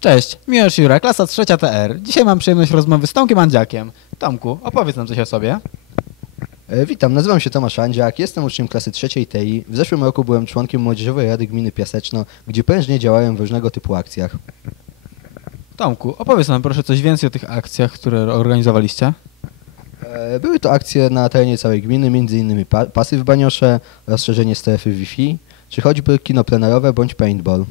Cześć, Miłosz Jura, klasa trzecia TR. Dzisiaj mam przyjemność rozmowy z Tomkiem Andziakiem. Tomku, opowiedz nam coś o sobie. E, Witam, nazywam się Tomasz Andziak, jestem uczniem klasy trzeciej TI. W zeszłym roku byłem członkiem Młodzieżowej Rady Gminy Piaseczno, gdzie prężnie działałem w różnego typu akcjach. Tomku, opowiedz nam proszę coś więcej o tych akcjach, które organizowaliście. E, Były to akcje na terenie całej gminy, m.in. pa pasy w Baniosze, rozszerzenie strefy Wi-Fi, czy choćby kino plenerowe bądź paintball.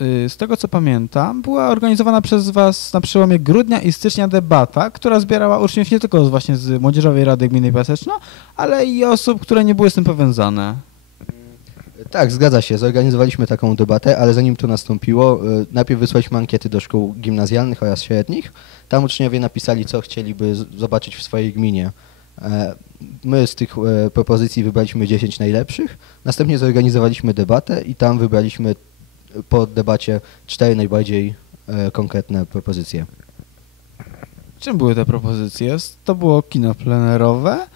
Y, Z tego co pamiętam, była organizowana przez Was na przełomie grudnia i stycznia debata, która zbierała uczniów nie tylko właśnie z Młodzieżowej Rady Gminy Piaseczno, ale i osób, które nie były z tym powiązane. Tak, zgadza się, zorganizowaliśmy taką debatę, ale zanim to nastąpiło, e, najpierw wysłaliśmy ankiety do szkół gimnazjalnych oraz średnich. Tam uczniowie napisali, co chcieliby zobaczyć w swojej gminie. E, My z tych e, propozycji wybraliśmy 10 najlepszych, następnie zorganizowaliśmy debatę i tam wybraliśmy po debacie cztery najbardziej e, konkretne propozycje. Czym były te propozycje? To było kino plenerowe,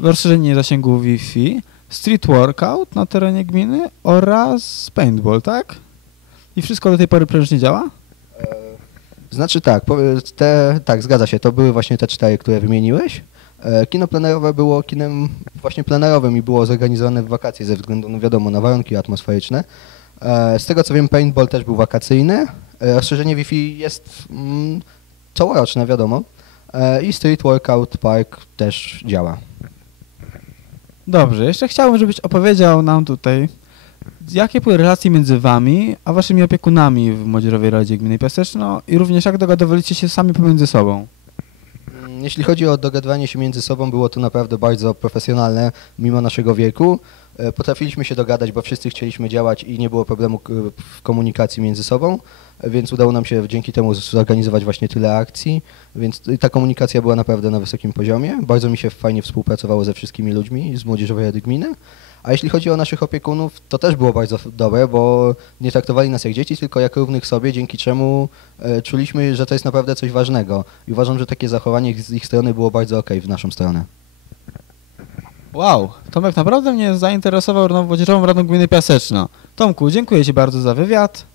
rozszerzenie zasięgu Wi-Fi, street workout na terenie gminy oraz paintball, tak? I wszystko do tej pory prężnie działa? Znaczy tak, te, tak, zgadza się, to były właśnie te cztery, które wymieniłeś. E, Kino plenerowe było kinem właśnie plenerowym i było zorganizowane w wakacje ze względu, no wiadomo, na warunki atmosferyczne. E, Z tego co wiem, paintball też był wakacyjny. E, Rozszerzenie Wi-Fi jest mm, całoroczne, wiadomo. E, I Street Workout Park też działa. Dobrze, jeszcze chciałbym, żebyś opowiedział nam tutaj, jakie były relacje między wami a waszymi opiekunami w Młodzieżowej Radzie Gminy Piaseczno i również jak dogadywaliście się sami pomiędzy sobą. Mm, Jeśli chodzi o dogadywanie się między sobą, było to naprawdę bardzo profesjonalne, mimo naszego wieku. E, Potrafiliśmy się dogadać, bo wszyscy chcieliśmy działać i nie było problemu k- w komunikacji między sobą, e, więc udało nam się dzięki temu zorganizować właśnie tyle akcji, więc ta komunikacja była naprawdę na wysokim poziomie. Bardzo mi się fajnie współpracowało ze wszystkimi ludźmi z Młodzieżowej Rady Gminy. A jeśli chodzi o naszych opiekunów, to też było bardzo dobre, bo nie traktowali nas jak dzieci, tylko jak równych sobie, dzięki czemu e, czuliśmy, że to jest naprawdę coś ważnego. I uważam, że takie zachowanie z ich strony było bardzo okej w naszą stronę. Wow, Tomek naprawdę mnie zainteresował Młodzieżową Radą Gminy Piaseczno. Tomku, dziękuję ci bardzo za wywiad.